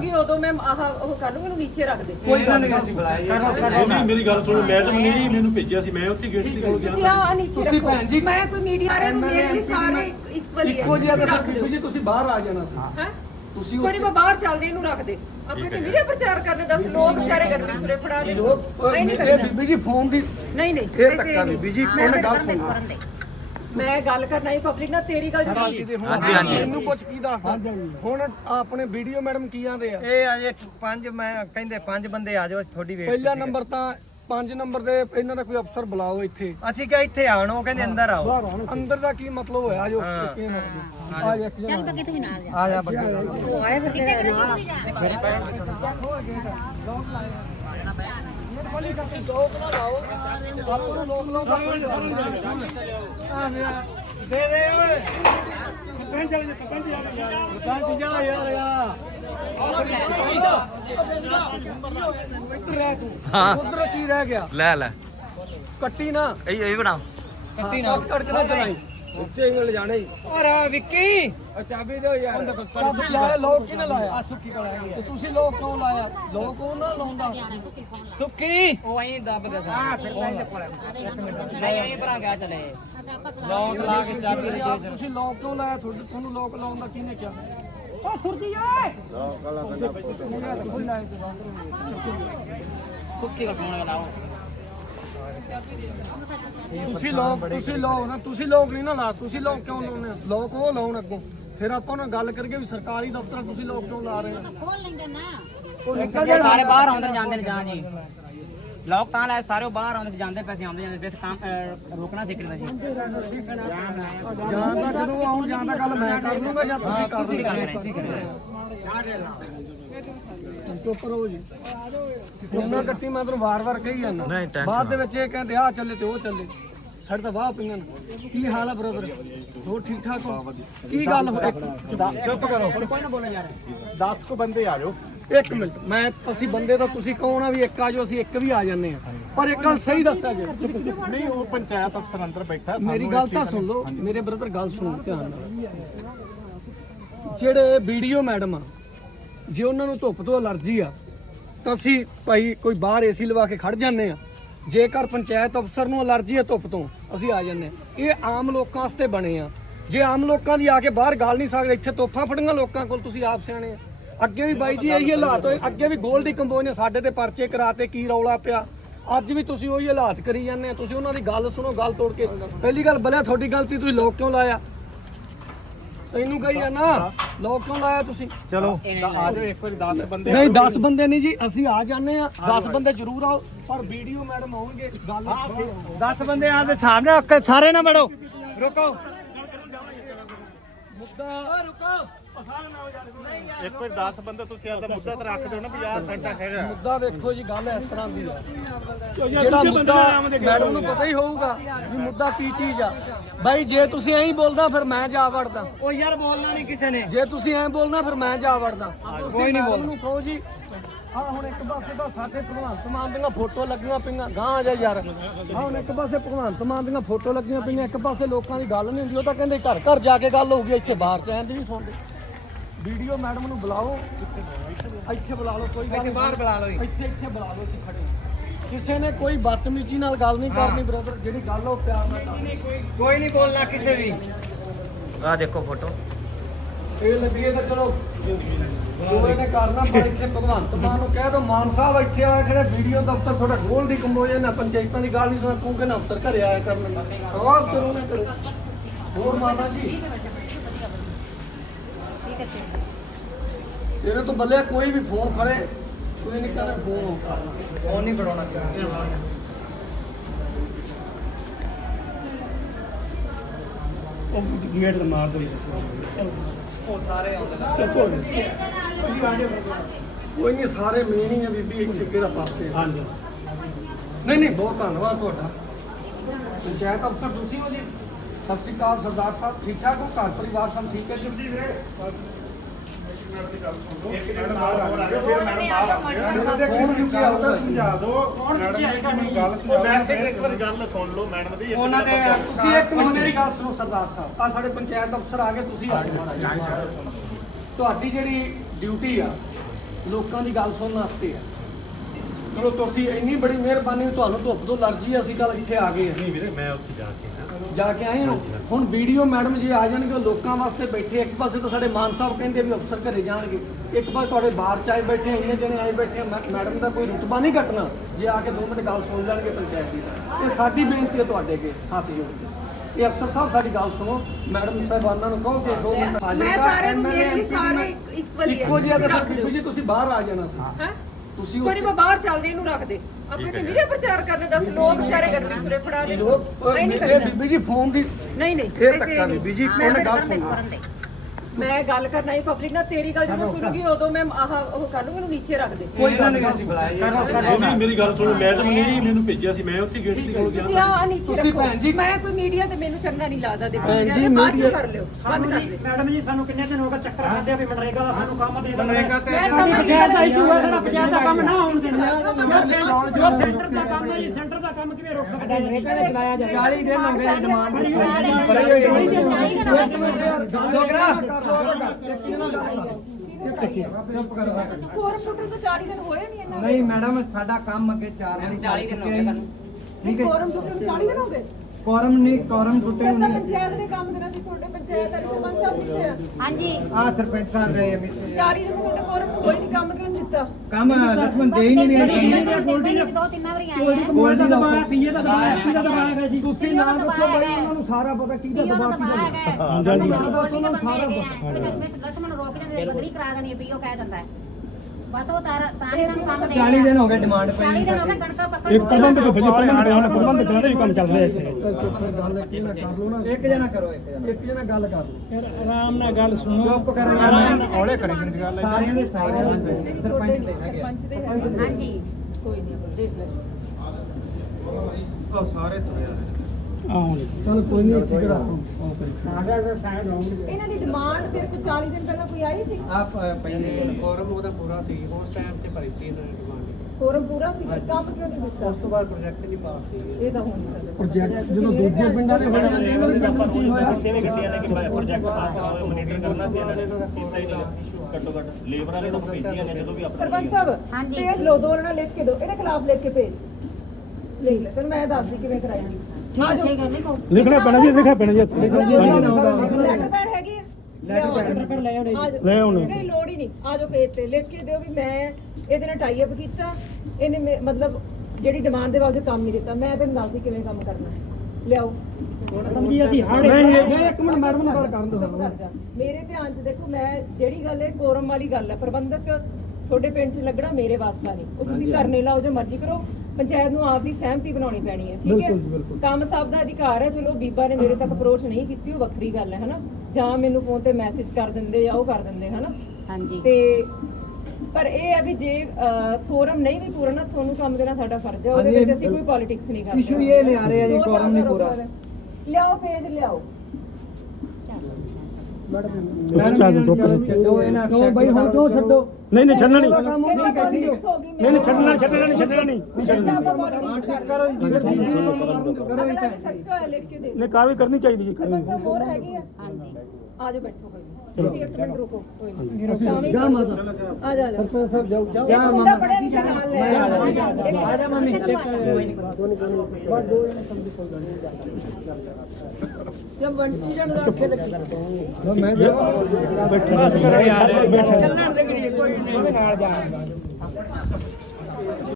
ਕਿਉਂਕਿ ਉਦੋਂ ਮੈਂ ਆਹ ਉਹ ਕਰ ਲੂੰ ਮੈਨੂੰ ਨੀਚੇ ਰੱਖ ਦੇ ਕੋਈ ਗੱਲ ਨਹੀਂ ਅਸੀਂ ਬੁਲਾਇਆ ਜੀ ਨਹੀਂ ਮੇਰੀ ਗੱਲ ਸੁਣੋ ਮੈਡਮ ਨੇ ਹੀ ਮੈਨੂੰ ਭੇਜਿਆ ਸੀ ਮੈਂ ਉੱਥੇ ਗੇਟ ਤੇ ਕੋਲ ਗਿਆ ਤੁਸੀਂ ਨੀਚੇ ਤੁਸੀਂ ਭੈਣ ਜੀ ਮੈਂ ਕੋਈ ਮੀਡੀਆ ਵਾਲੇ ਨੂੰ ਮੇਰੇ ਸਾਰੇ ਇਕੁਅਲ ਇੱਕੋ ਜਿਹਾ ਤਾਂ ਤੁਸੀਂ ਤੁਸੀਂ ਬਾਹਰ ਆ ਜਾਣਾ ਸੀ ਹਾਂ ਤੁਸੀਂ ਕੋਈ ਨਹੀਂ ਬਾਹਰ ਚੱਲਦੇ ਇਹਨੂੰ ਰੱਖ ਦੇ ਆਪਣੇ ਤੇ ਵੀਰੇ ਪ੍ਰਚਾਰ ਕਰਦੇ ਦੱਸ ਲੋਕ ਵਿਚਾਰੇ ਗੱਦਰੀ ਸੁਰੇ ਫੜਾ ਦੇ ਲੋਕ ਇਹ ਬੀਬੀ ਜੀ ਫੋਨ ਦੀ ਨਹੀਂ ਨਹੀਂ ਇਹ ਤੱਕਾ ਬੀਬੀ ਜੀ ਫੋਨ ਗੱਲ ਸੁਣੋ ਮੈਂ ਗੱਲ ਕਰਨਾ ਹੀ ਪਬਲਿਕ ਨਾਲ ਤੇਰੀ ਗੱਲ ਹਾਂਜੀ ਹਾਂਜੀ ਹਾਂਜੀ ਇਹਨੂੰ ਕੁਝ ਕੀ ਦੱਸਦਾ ਹੁਣ ਆਪਣੇ ਵੀਡੀਓ ਮੈਡਮ ਕੀ ਆਂਦੇ ਆ ਇਹ ਜੇ ਪੰਜ ਮੈਂ ਕਹਿੰਦੇ ਪੰਜ ਬੰਦੇ ਆ ਜਾਓ ਥੋੜੀ ਵੇਟ ਪਹਿਲਾ ਨੰਬਰ ਤਾਂ ਪੰਜ ਨੰਬਰ ਦੇ ਇਹਨਾਂ ਦਾ ਕੋਈ ਅਫਸਰ ਬੁਲਾਓ ਇੱਥੇ ਅਸੀਂ ਕਿਹਾ ਇੱਥੇ ਆਣੋ ਕਹਿੰਦੇ ਅੰਦਰ ਆਓ ਅੰਦਰ ਦਾ ਕੀ ਮਤਲਬ ਹੋਇਆ ਜੋ ਆ ਜਾ ਚੱਲ ਬੱਗੇ ਤੁਸੀਂ ਨਾਲ ਆ ਜਾ ਬੱਗੇ ਉਹ ਆਏ ਬੱਗੇ ਲੋਕ ਲਾਏ ਇਹ ਬੋਲੀ ਕਰਕੇ ਲੋਕ ਨਾ ਲਾਓ ਆਪਾਂ ਨੂੰ ਲੋਕ ਲੋਕ ਦੇ ਦੇ ਓਏ ਪੰਜ ਕੀ ਰਹਿ ਗਿਆ ਲੈ ਲੈ ਕੱਟੀ ਨਾ ਇਹ ਇਹ ਬਣਾ ਕੱਟੀ ਨਾ ਕੱਟ ਨਾ ਚਲਾਈ ਉੱਤੇ ਹੀ ਲਿਜਾਣਾ ਹੀ ਵਿੱਕੀ ਚਾਬੀ ਦਿਓ ਯਾਰ ਚਾਬੀ ਲਾਇਆ ਲੋਕ ਕੀ ਲਾਇਆ ਆ ਸੁੱਕੀ ਕੋਲ ਹੈਗੀ ਤੁਸੀਂ ਲੋਕ ਕਿਉਂ ਲਾਇਆ ਲੋਕ ਉਹ ਨਾ ਲਾਉਂਦਾ ਸੁੱਕੀ ਉਹ ਐਂ ਦੱਬ ਗਿਆ ਹਾਂ ਫਿਰ ਲੈ ਕੇ ਕੋਲ ਨਹੀਂ ਐਂ ਭਰਾ ਗਿਆ ਚਲੇ ਲੌਕ ਲਾ ਕੇ ਚਾਬੀ ਦੇ ਦੇ ਤੁਸੀਂ ਲੌਕ ਕਿਉਂ ਲਾਇਆ ਤੁਹਾਨੂੰ ਤੁਹਾਨੂੰ ਲੌਕ ਲਾਉਣ ਦਾ ਕਿਹਨੇ ਕਿਹਾ ਓ ਸੁਰਜੀ ਓਏ ਲੌਕ ਲਾ ਕੇ ਕੋਈ ਲਾਇਆ ਤੇ ਬੰਦ ਹੋ ਕੁੱਤੀ ਦਾ ਫੋਨ ਲਾਓ ਤੁਸੀਂ ਲੋਕ ਤੁਸੀਂ ਲੋਕ ਨਾ ਤੁਸੀਂ ਲੋਕ ਨਹੀਂ ਨਾ ਲਾ ਤੁਸੀਂ ਲੋਕ ਕਿਉਂ ਲਾਉਂਦੇ ਲੋਕ ਉਹ ਲਾਉਣ ਅੱਗੋਂ ਫਿਰ ਆਪਾਂ ਨਾਲ ਗੱਲ ਕਰਕੇ ਵੀ ਸਰਕਾਰੀ ਦਫ਼ਤਰ ਤੁਸੀਂ ਲੋਕ ਕਿਉਂ ਲਾ ਰਹੇ ਹੋ ਖੋਲ ਲੈਂਦੇ ਨਾ ਸਾਰੇ ਬਾਹਰ ਆਉਂਦੇ ਜਾਂਦੇ ਨੇ ਜਾਣ ਜੀ ਲੋਕ ਤਾਂ ਲੈ ਸਾਰੇ ਬਾਹਰ ਆਉਂਦੇ ਤੇ ਜਾਂਦੇ ਪੈਸੇ ਆਉਂਦੇ ਜਾਂਦੇ ਤੇ ਕੰਮ ਰੋਕਣਾ ਸਿੱਖਣਾ ਸੀ ਜਾਂਦਾ ਜਦੋਂ ਆਉਣ ਜਾਂਦਾ ਕੱਲ ਮੈਂ ਕਰ ਲੂੰਗਾ ਜਾਂ ਤੁਸੀਂ ਕਰ ਤੁਸੀਂ ਕਰ ਰਹੇ ਚੁੱਪ ਰਹੋ ਜੀ ਉਹਨਾਂ ਗੱਟੀ ਮੈਂ ਤੈਨੂੰ ਵਾਰ-ਵਾਰ ਕਹੀ ਜਾਂਦਾ ਨਹੀਂ, ਬਾਅਦ ਦੇ ਵਿੱਚ ਇਹ ਕਹਿੰਦੇ ਆ ਚੱਲੇ ਤੇ ਉਹ ਚੱਲੇ ਸਾਡੇ ਤਾਂ ਵਾਹ ਪਈਆਂ ਕੀ ਹਾਲ ਆ ਬ੍ਰਦਰ ਹੋ ਠੀਕ ਠਾਕ ਹੋ ਕੀ ਗੱਲ ਹੋਈ ਚੁੱਪ ਕਰੋ ਕੋਈ ਨਾ ਬੋਲੇ ਯਾਰ 10 ਕੋ ਬੰਦੇ ਆ ਜਾਓ ਇੱਕ ਮਿੰਟ ਮੈਂ ਅਸੀਂ ਬੰਦੇ ਤਾਂ ਤੁਸੀਂ ਕਹੋ ਨਾ ਵੀ ਇੱਕ ਆ ਜੋ ਅਸੀਂ ਇੱਕ ਵੀ ਆ ਜਾਂਦੇ ਆ ਪਰ ਇੱਕ ਗੱਲ ਸਹੀ ਦੱਸਿਆ ਜੇ ਨਹੀਂ ਉਹ ਪੰਚਾਇਤ ਅਫਸਰ ਅੰਦਰ ਬੈਠਾ ਮੇਰੀ ਗੱਲ ਤਾਂ ਸੁਣ ਲਓ ਮੇਰੇ ਬ੍ਰਦਰ ਗੱਲ ਸੁਣੋ ਧਿਆਨ ਨਾਲ ਜਿਹੜੇ ਵੀਡੀਓ ਮੈਡਮ ਆ ਜੇ ਉਹਨਾਂ ਨੂੰ ਧੁੱਪ ਤੋਂ ਅਲਰਜੀ ਆ ਤਾਂ ਅਸੀਂ ਭਾਈ ਕੋਈ ਬਾਹਰ ਏਸੀ ਲਵਾ ਕੇ ਖੜ ਜਾਂਦੇ ਆ ਜੇਕਰ ਪੰਚਾਇਤ ਅਫਸਰ ਨੂੰ ਅਲਰਜੀ ਆ ਧੁੱਪ ਤੋਂ ਅਸੀਂ ਆ ਜਾਂਦੇ ਇਹ ਆਮ ਲੋਕਾਂ ਵਾਸਤੇ ਬਣੇ ਆ ਜੇ ਆਮ ਲੋਕਾਂ ਦੀ ਆ ਕੇ ਬਾਹਰ ਗੱਲ ਨਹੀਂ ਸਕਦੇ ਇੱਥੇ ਤੋਫਾਂ ਫੜੀਆਂ ਲੋਕਾਂ ਕੋਲ ਤੁਸੀਂ ਆਪ ਸਿਆਣੇ ਆ ਅੱਗੇ ਵੀ ਬਾਈ ਜੀ ਇਹੀ ਹਾਲਾਤ ਹੋਏ ਅੱਗੇ ਵੀ ਗੋਲਡੀ ਕੰਬੋਜ ਸਾਡੇ ਤੇ ਪਰਚੇ ਕਰਾਤੇ ਕੀ ਰੌਲਾ ਪਿਆ ਅੱਜ ਵੀ ਤੁਸੀਂ ਉਹੀ ਹਾਲਾਤ ਕਰੀ ਜਾਂਦੇ ਆ ਤੁਸੀਂ ਉਹਨਾਂ ਦੀ ਗੱਲ ਸੁਣੋ ਗੱਲ ਤੋੜ ਕੇ ਪਹਿਲੀ ਗੱਲ ਬਲਿਆ ਤੁਹਾਡੀ ਗਲਤੀ ਤੁਸੀਂ ਲੋਕ ਕਿਉਂ ਲਾਇਆ ਤੈਨੂੰ ਕਹੀ ਆ ਨਾ ਲੋਕ ਕਿਉਂ ਲਾਇਆ ਤੁਸੀਂ ਚਲੋ ਆ ਜਾਓ ਇੱਕ ਵਾਰ 10 ਬੰਦੇ ਨਹੀਂ 10 ਬੰਦੇ ਨਹੀਂ ਜੀ ਅਸੀਂ ਆ ਜਾਂਦੇ ਆ 10 ਬੰਦੇ ਜ਼ਰੂਰ ਆਓ ਪਰ ਵੀਡੀਓ ਮੈਡਮ ਆਉਣਗੇ ਗੱਲ 10 ਬੰਦੇ ਆ ਦੇ ਸਾਹਮਣੇ ਸਾਰੇ ਨਾ ਮੜੋ ਰੁਕੋ ਮੁੱਦਾ ਰੁਕੋ ਇੱਕ ਕੋਈ 10 ਬੰਦੇ ਤੁਸੀਂ ਆਪਦਾ ਮੁੱਦਾ ਤਾਂ ਰੱਖ ਦਿਓ ਨਾ ਵੀ ਆਹ ਸੈਂਟਾ ਹੈਗਾ ਮੁੱਦਾ ਦੇਖੋ ਜੀ ਗੱਲ ਇਸ ਤਰ੍ਹਾਂ ਦੀ ਪਤਾ ਹੀ ਹੋਊਗਾ ਮੁੱਦਾ ਕੀ ਚੀਜ਼ ਆ ਬਾਈ ਜੇ ਤੁਸੀਂ ਐਂ ਬੋਲਦਾ ਫਿਰ ਮੈਂ ਜਾ ਵੜਦਾ ਉਹ ਯਾਰ ਬੋਲਣਾ ਨਹੀਂ ਕਿਸੇ ਨੇ ਜੇ ਤੁਸੀਂ ਐਂ ਬੋਲਣਾ ਫਿਰ ਮੈਂ ਜਾ ਵੜਦਾ ਕੋਈ ਨਹੀਂ ਬੋਲਦਾ ਨੂੰ ਕਹੋ ਜੀ ਆ ਹੁਣ ਇੱਕ ਪਾਸੇ ਤਾਂ ਸਾਡੇ ਭਗਵੰਤ ਦੀਆਂ ਫੋਟੋ ਲੱਗੀਆਂ ਪਈਆਂ ਗਾਂ ਆ ਜਾ ਯਾਰ ਆ ਹੁਣ ਇੱਕ ਪਾਸੇ ਭਗਵਾਨ ਮਾਨ ਦੀਆਂ ਫੋਟੋ ਲੱਗੀਆਂ ਪਈਆਂ ਇੱਕ ਪਾਸੇ ਲੋਕਾਂ ਦੀ ਗੱਲ ਨਹੀਂ ਹੁੰਦੀ ਉਹ ਤਾਂ ਕਹਿੰਦੇ ਘਰ ਘਰ ਜਾ ਕੇ ਗੱਲ ਹੋਊਗੀ ਇੱਥੇ ਬਾਹਰ ਚ ਐਂ ਵੀ ਸੁਣਦੇ ਵੀਡੀਓ ਮੈਡਮ ਨੂੰ ਬੁਲਾਓ ਇੱਥੇ ਬੁਲਾ ਲਓ ਕੋਈ ਗੱਲ ਇੱਥੇ ਬਾਹਰ ਬੁਲਾ ਲਓ ਇੱਥੇ ਇੱਥੇ ਬੁਲਾ ਲਓ ਇੱਥੇ ਖੜੇ ਕਿਸੇ ਨੇ ਕੋਈ ਬਦਤਮੀਜ਼ੀ ਨਾਲ ਗੱਲ ਨਹੀਂ ਕਰਨੀ ਬ੍ਰਦਰ ਜਿਹੜੀ ਗੱਲ ਉਹ ਪਿਆਰ ਨਾਲ ਕਰਨੀ ਕੋਈ ਨਹੀਂ ਬੋਲਣਾ ਕਿਸੇ ਵੀ ਆ ਦੇਖੋ ਫੋਟੋ ਇਹ ਲੱਗੀਏ ਤਾਂ ਚਲੋ ਜੋ ਇਹਨੇ ਕਰਨਾ ਪਰ ਇੱਥੇ ਭਗਵੰਤ ਮਾਨ ਨੂੰ ਕਹਿ ਦੋ ਮਾਨ ਸਾਹਿਬ ਇੱਥੇ ਆਇਆ ਕਿਹੜੇ ਵੀਡੀਓ ਦਫ਼ਤਰ ਤੁਹਾਡਾ ਗੋਲ ਦੀ ਕਮੋਏ ਜਾਂ ਪੰਚਾਇਤਾਂ ਦੀ ਗੱਲ ਨਹੀਂ ਸੁਣਾ ਤੂੰ ਕਿ ਨਾ ਅਫਸਰ ਘਰੇ ਆਇਆ ਕਰਨ ਹੋਰ ਮਾਨਾ ਜੀ ਤੇਰੇ ਤੋਂ ਬੱਲੇ ਕੋਈ ਵੀ ਫੋਨ ਫੜੇ ਕੋਈ ਨਹੀਂ ਕਰੇ ਫੋਨ ਫੋਨ ਨਹੀਂ ਫੜਾਉਣਾ ਉਹ ਗੇਟ ਮਾਰ ਦੇ ਉਹ ਸਾਰੇ ਆਉਂਦੇ ਨੇ ਕੋਈ ਨਹੀਂ ਸਾਰੇ ਮੇਨ ਹੀ ਆ ਬੀਬੀ ਇੱਕ ਕਿਹੜਾ ਪਾਸੇ ਹਾਂਜੀ ਨਹੀਂ ਨਹੀਂ ਬਹੁਤ ਧੰਨਵਾਦ ਤੁਹਾਡਾ ਪੰਚਾਇਤ ਅਫਸਰ ਤੁਸੀਂ ਹੋ ਜੀ ਸਤਿ ਸ਼੍ਰੀ ਅਕਾਲ ਸਰਦਾਰ ਸਾਹਿਬ ਠੀਕ ਠਾਕ ਹੋ ਘਰ ਪਰਿਵਾਰ ਸਭ ਠੀਕ ਹੈ ਜੀ ਵੀਰੇ ਆ ਫਿਰ ਮੈਡਮ ਆ ਗੱਲ ਵੈਸੇ ਇੱਕ ਵਾਰ ਗੱਲ ਸੁਣ ਲਓ ਮੈਡਮ ਦੀ ਉਹਨਾਂ ਦੇ ਤੁਸੀਂ ਇੱਕ ਮੇਰੀ ਗੱਲ ਸੁਣੋ ਸਰਦਾਰ ਸਾਹਿਬ ਆ ਸਾਡੇ ਪੰਚਾਇਤ ਅਫਸਰ ਆ ਕੇ ਤੁਸੀਂ ਤੁਹਾਡੀ ਜਿਹੜੀ ਡਿਊਟੀ ਆ ਲੋਕਾਂ ਦੀ ਗੱਲ ਸੁਣਨ ਵਾਸਤੇ ਆ ਚਲੋ ਤੁਸੀਂ ਇੰਨੀ ਬੜੀ ਮਿਹਰਬਾਨੀ ਤੁਹਾਨੂੰ ਧੁੱਪ ਤੋਂ ਅਲਰਜੀ ਆ, ਅਸੀਂ ਕੱਲ ਇੱਥੇ ਆ ਗਏ ਆ ਨਹੀਂ ਵੀਰੇ ਮੈਂ ਉੱਥੇ ਜਾ ਕੇ ਜਾ ਕੇ ਆਏ ਹਾਂ ਹੁਣ ਵੀਡੀਓ ਮੈਡਮ ਜੀ ਆ ਜਾਣਗੇ ਲੋਕਾਂ ਵਾਸਤੇ ਬੈਠੇ ਇੱਕ ਪਾਸੇ ਤਾਂ ਸਾਡੇ ਮਾਨ ਸਾਹਿਬ ਕਹਿੰਦੇ ਵੀ ਅਫਸਰ ਘਰੇ ਜਾਣਗੇ ਇੱਕ ਪਾਸੇ ਤੁਹਾਡੇ ਬਾਹਰ ਚ ਆਏ ਬੈਠੇ ਇੰਨੇ ਜਣੇ ਆਏ ਬੈਠੇ ਮੈਡਮ ਦਾ ਕੋਈ ਰੁਤਬਾ ਨਹੀਂ ਘਟਣਾ ਜੇ ਆ ਕੇ ਦੋ ਮਿੰਟ ਗੱਲ ਸੁਣ ਲੈਣਗੇ ਪੰਚਾਇਤ ਦੀ ਇਹ ਸਾਡੀ ਬੇਨਤੀ ਹੈ ਤੁਹਾਡੇ ਅੱਗੇ ਹੱਥ ਜੋੜ ਕੇ ਇਹ ਅਫਸਰ ਸਾਹਿਬ ਸਾਡੀ ਗੱਲ ਸੁਣੋ ਮੈਡਮ ਸਾਹਿਬਾਨਾਂ ਨੂੰ ਕਹੋ ਕਿ ਦੋ ਮਿੰਟ ਜਾਓ ਮੈਂ ਸਾਰੇ ਨੂੰ ਮੇਰੇ ਸਾਰੇ ਇੱਕ- equal ਆ, ਇੱਕੋ ਜਿਹਾ ਤਾਂ ਜੀ ਤੁਸੀਂ ਬਾਹਰ ਆ ਜਾਣਾ ਸੀ ਹੈਂ? ਤੁਸੀਂ ਕੋਈ ਨਹੀਂ ਬਾਹਰ ਚੱਲਦੇ ਇਹਨੂੰ ਰੱਖ ਦੇ ਆਪਾਂ ਤੇ ਵੀਰੇ ਪ੍ਰਚਾਰ ਕਰਦੇ ਦੱਸ ਲੋਕ ਵਿਚਾਰੇ ਗੰਦਲੀ ਸੁਰੇ ਫੜਾ ਦੇ ਲੋਕ ਇਹ ਨਹੀਂ ਬੀਬੀ ਜੀ ਫੋਨ ਦੀ ਨਹੀਂ ਨਹੀਂ ਫੇਰ ਨਹੀਂ ਬੀਬੀ ਜੀ ਉਹਨੇ ਗੱਲ ਸੁਣ ਮੈਂ ਗੱਲ ਕਰਨਾ ਹੀ ਪਬਲਿਕ ਨਾਲ ਤੇਰੀ ਗੱਲ ਜਦੋਂ ਸੁਣੂਗੀ ਉਦੋਂ ਮੈਂ ਆਹ ਉਹ ਕਰ ਲੂ ਮੈਨੂੰ ਨੀਚੇ ਰੱਖ ਦੇ ਕੋਈ ਗੱਲ ਨਹੀਂ ਅਸੀਂ ਬੁਲਾਇਆ ਜੀ ਨਹੀਂ ਮੇਰੀ ਗੱਲ ਸੁਣੋ ਮੈਡਮ ਨੇ ਹੀ ਮੈਨੂੰ ਭੇਜਿਆ ਸੀ ਮੈਂ ਉੱਥੇ ਗੇਟ ਤੇ ਗੱਲ ਗਿਆ ਤੁਸੀਂ ਆ ਨੀਚੇ ਤੁਸੀਂ ਭੈਣ ਜੀ ਮੈਂ ਕੋਈ ਮੀਡੀਆ ਤੇ ਮੈਨੂੰ ਚੰਗਾ ਨਹੀਂ ਲੱਗਦਾ ਦੇਖੋ ਭੈਣ ਜੀ ਮੀਡੀਆ ਕਰ ਲਿਓ ਬੰਦ ਕਰ ਮੈਡਮ ਜੀ ਸਾਨੂੰ ਕਿੰਨੇ ਦਿਨ ਹੋ ਗਏ ਚੱਕਰ ਖਾਂਦੇ ਆ ਵੀ ਮਨਰੇਗਾ ਦਾ ਸਾਨੂੰ ਕੰਮ ਦੇ ਦੇ ਮਨਰੇਗਾ ਤੇ ਮੈਂ ਸਮਝਿਆ ਦਾ ਇਸ਼ੂ ਹੈ ਸਾਡਾ ਪੰਜਾਬ ਦਾ ਕੰਮ ਨਾ ਹੋਣ ਦਿੰਦੇ ਜੋ ਸੈਂਟਰ ਦਾ ਕੰਮ ਹੈ ਜੀ ਸੈਂਟਰ ਦਾ ਕੰਮ ਕਿਵੇਂ ਰੋਕ ਸਕਦੇ ਮਨਰੇਗਾ ਦੇ ਚਲਾਇਆ ਜਾ 40 ਦਿਨ ਗਏ ਡਿਮਾਂਡ 40 ਦਿਨ ਚਾਹੀਦਾ ਨਾ ਲੋਕਰਾ ਤੋਂ 40 ਦਿਨ ਹੋਏ ਨਹੀਂ ਇਹਨਾਂ ਨਹੀਂ ਮੈਡਮ ਸਾਡਾ ਕੰਮ ਅੱਗੇ 4 ਦਿਨ 40 ਦਿਨ ਹੋ ਗਏ ਠੀਕ ਹੈ ਕੋਰਮ ਟੁੱਟੇ ਨੂੰ 40 ਦਿਨ ਹੋ ਗਏ ਕੋਰਮ ਨਹੀਂ ਕੋਰਮ ਟੁੱਟੇ ਨੂੰ ਪੰਚਾਇਤ ਨੇ ਕੰਮ ਕਰਨਾ ਸੀ ਤੁਹਾਡੇ ਪੰਚਾਇਤ ਦੇ ਸਰਪੰਚ ਸਾਹਿਬ ਕਿੱਥੇ ਆ ਹਾਂਜੀ ਆ ਸਰਪੰਚ ਸਾਹਿਬ ਰਹੇ ਅਮਿਤ 40 ਦਿਨ ਤੁਹਾਡੇ ਕੋਰਮ ਹੋਏ ਕੰਮ ਲਖਮਨ ਦੇ ਹੀ ਨਹੀਂ ਰਹੇ ਦੋ ਤਿੰਨ ਵਾਰੀ ਆਏ ਆ ਕੋਲ ਦਾ ਦਬਾਅ ਪੀਏ ਦਾ ਦਬਾਅ ਐਪੀ ਦਾ ਦਬਾਅ ਹੈਗਾ ਜੀ ਤੁਸੀਂ ਨਾ ਦੱਸੋ ਬਈ ਉਹਨਾਂ ਨੂੰ ਸਾਰਾ ਪਤਾ ਕੀ ਦਾ ਪੀਓ ਦਾ ਦਬਾਅ ਦਬਾਅ ਹੈਗਾ ਹੈ। ਹਾਂਜੀ, ਹਾਂਜੀ। ਉਹਨਾਂ ਨੂੰ ਸਾਰਾ ਪਤਾ। ਲਖਮਨ ਰੋਕ ਜਾਂਦੇ ਬਦਲੀ ਕਰਾ ਦੇਣੀ ਪੀਓ ਕਹਿ ਦਿੰਦਾ ਹੈ ਬਸ ਤਾਰ ਤਾਂ ਕੰਮ ਦੇ 40 ਦਿਨ ਹੋ ਗਏ ਡਿਮਾਂਡ ਪਈ 40 ਦਿਨ ਹੋ ਗਏ ਕਣਕਾਂ ਪੱਕਣ ਇਹ ਕੰਮ ਚੱਲ ਇੱਥੇ ਇੱਕ ਨਾ ਕਰ ਲਓ ਇੱਕ ਜਣਾ ਕਰੋ ਇੱਕ ਇੱਕ ਜਣਾ ਗੱਲ ਕਰ ਲਓ ਫਿਰ ਆਰਾਮ ਨਾਲ ਗੱਲ ਸੁਣੋ ਚੁੱਪ ਕਰਾਂਗੇ ਹੌਲੇ ਕਰਾਂਗੇ ਗੱਲ ਸਾਰਿਆਂ ਦੇ ਸਾਰੇ ਸਰਪੰਚ ਲੈਣਾ ਹਾਂਜੀ ਕੋਈ ਨਹੀਂ ਦੇਖ ਲੈ ਸਾਰੇ ਤੁਰਿਆ ਚਲ ਕੋਈ ਨਹੀਂ ਠੀਕ ਰੱਖੋ ਇਹਨਾਂ ਦੀ ਡਿਮਾਂਡ ਫਿਰ ਕੋਈ 40 ਦਿਨ ਪਹਿਲਾਂ ਕੋਈ ਆਈ ਸੀ ਆ ਪਹਿਲੇ ਫੋਰਮ ਉਹਦਾ ਪੂਰਾ ਸੀ ਉਸ ਟਾਈਮ ਤੇ ਭਰੀ ਸੀ ਇਹਨਾਂ ਨੇ ਡਿਮਾਂਡ ਫੋਰਮ ਪੂਰਾ ਸੀ ਕੰਮ ਕਿਉਂ ਨਹੀਂ ਦਿੱਤਾ ਉਸ ਤੋਂ ਬਾਅਦ ਪ੍ਰੋਜੈਕਟ ਨਹੀਂ ਪਾਸ ਸੀ ਇਹ ਤਾਂ ਹੋ ਨਹੀਂ ਸਕਦਾ ਪ੍ਰੋਜੈਕਟ ਜਦੋਂ ਦੂਜੇ ਪਿੰਡਾਂ ਦੇ ਬਣ ਜਾਂਦੇ ਇਹਨਾਂ ਦੇ ਪਿੰਡ ਕੀ ਹੋਇਆ ਸੇਵੇ ਗੱਡੀਆਂ ਨੇ ਕਿ ਪ੍ਰੋਜੈਕਟ ਪਾਸ ਹੋਇਆ ਮੋਨੀਟਰ ਕਰਨਾ ਸੀ ਇਹਨਾਂ ਨੇ ਕੀਤਾ ਹੀ ਨਹੀਂ ਘੱਟੋ ਘੱਟ ਲੇਬਰ ਵਾਲੇ ਤਾਂ ਭੇਜੀਆਂ ਨੇ ਜਦੋਂ ਵੀ ਆਪਣੇ ਸਰਪੰਚ ਸਾਹਿਬ ਹਾਂਜੀ ਇਹ ਲੋ ਦੋ ਨਾਲ ਲਿਖ ਕੇ ਦਿਓ ਇਹਦੇ ਖਿਲਾਫ ਲਿਖ ਕੇ ਭੇਜ ਲੈ ਲੈ ਫਿਰ ਮੈਂ ਦੱਸਦੀ ਕਿਵੇਂ ਕਰਾਈ ਲਿਖਣਾ ਪੈਣਾ ਜੀ ਲਿਖਣਾ ਪੈਣਾ ਜੀ ਲੈਟਰ ਪੈਡ ਹੈਗੀ ਲੈ ਆਉਣੇ ਲੈ ਆਉਣੇ ਕੋਈ ਲੋੜ ਹੀ ਨਹੀਂ ਆ ਜਾਓ ਪੇਜ ਤੇ ਲਿਖ ਕੇ ਦਿਓ ਵੀ ਮੈਂ ਇਹਦੇ ਨਾਲ ਟਾਈ ਅਪ ਕੀਤਾ ਇਹਨੇ ਮਤਲਬ ਜਿਹੜੀ ਡਿਮਾਂਡ ਦੇ ਵਾਸਤੇ ਕੰਮ ਨਹੀਂ ਦਿੱਤਾ ਮੈਂ ਨਾਲ ਸੀ ਕਿਵੇਂ ਕੰਮ ਕਰਨਾ ਹੈ। ਲਿਆਓ ਸਮਝੀ ਅਸੀਂ ਇੱਕ ਮਿੰਟ ਮੇਰੇ ਧਿਆਨ 'ਚ ਦੇਖੋ ਮੈਂ ਜਿਹੜੀ ਗੱਲ ਇਹ ਕੋਰਮ ਵਾਲੀ ਗੱਲ ਹੈ ਪ੍ਰਬੰਧਕ ਤੁਹਾਡੇ ਪਿੰਡ 'ਚ ਲੱਗਣਾ ਮੇਰੇ ਵਾਸਤਾ ਨਹੀਂ ਉਹ ਤੁਸੀਂ ਕਰਨੇ ਲਾਓ ਜੋ ਮਰਜ਼ੀ ਕਰੋ ਪੰਚਾਇਤ ਨੂੰ ਆਪ ਦੀ ਸਹਿਮਤੀ ਬਣਾਉਣੀ ਪੈਣੀ ਹੈ ਠੀਕ ਹੈ ਕੰਮ ਸਾਹਿਬ ਦਾ ਅਧਿਕਾਰ ਹੈ ਚਲੋ ਬੀਬਾ ਨੇ ਮੇਰੇ ਤੱਕ ਅਪਰੋਚ ਨਹੀਂ ਕੀਤੀ ਉਹ ਵੱਖਰੀ ਗੱਲ ਹੈ ਹਨਾ ਜਾਂ ਮੈਨੂੰ ਫੋਨ ਤੇ ਮੈਸੇਜ ਕਰ ਦਿੰਦੇ ਜਾਂ ਉਹ ਕਰ ਦਿੰਦੇ ਹਨਾ ਹਾਂਜੀ ਤੇ ਪਰ ਇਹ ਹੈ ਵੀ ਜੇ ਫੋਰਮ ਨਹੀਂ ਵੀ ਪੂਰਾ ਨਾ ਤੁਹਾਨੂੰ ਕੰਮ ਦੇਣਾ ਸਾਡਾ ਫਰਜ਼ ਹੈ ਉਹਦੇ ਵਿੱਚ ਅਸੀਂ ਕੋਈ ਪੋਲਿਟਿਕਸ ਨਹੀਂ ਕਰਦੇ ਇਸ਼ੂ ਇਹ ਲਿਆ ਰਹੇ ਆ ਜੀ ਫੋਰਮ ਨਹੀਂ ਪੂਰਾ ਲਿਆਓ ਪੇਜ ਲਿਆਓ ਚਾਹ ਦੋ ਕਿਉਂ ਬਈ ਹੁਣ ਕਿਉਂ ਛੱਡੋ ਨਹੀਂ ਨਹੀਂ ਛੱਡਣਾ ਨਹੀਂ ਨਹੀਂ ਨਹੀਂ ਛੱਡਣਾ ਛੱਡਣਾ ਨਹੀਂ ਛੱਡਣਾ ਨਹੀਂ ਨਹੀਂ ਕਾਰਵਾਈ ਕਰਨੀ ਚਾਹੀਦੀ ਹੈ ਆਜੋ ਬੈਠੋ ਕੋਈ ਨਹੀਂ ਜਾ ਮਾਤਾ ਆ ਜਾ ਸਰਪੰਚ ਸਾਹਿਬ ਜਾਓ ਜਾਓ ਜਾ ਮਾਮਾ ਲੈ ਆ ਜਾ ਮੰਮੀ ਬਸ ਕੋਲ ਜਾਣੇ ਜਾ ਬੰਟੀ ਜਣ ਦਾ ਲੱਗੀ ਮੈਂ ਬੈਠਾ ਬਸ ਕਰੋ ਯਾਰ ਬੈਠਾ ਚੱਲਣ ਦੇ ਕੋਈ ਨਹੀਂ ਨਾਲ ਜਾ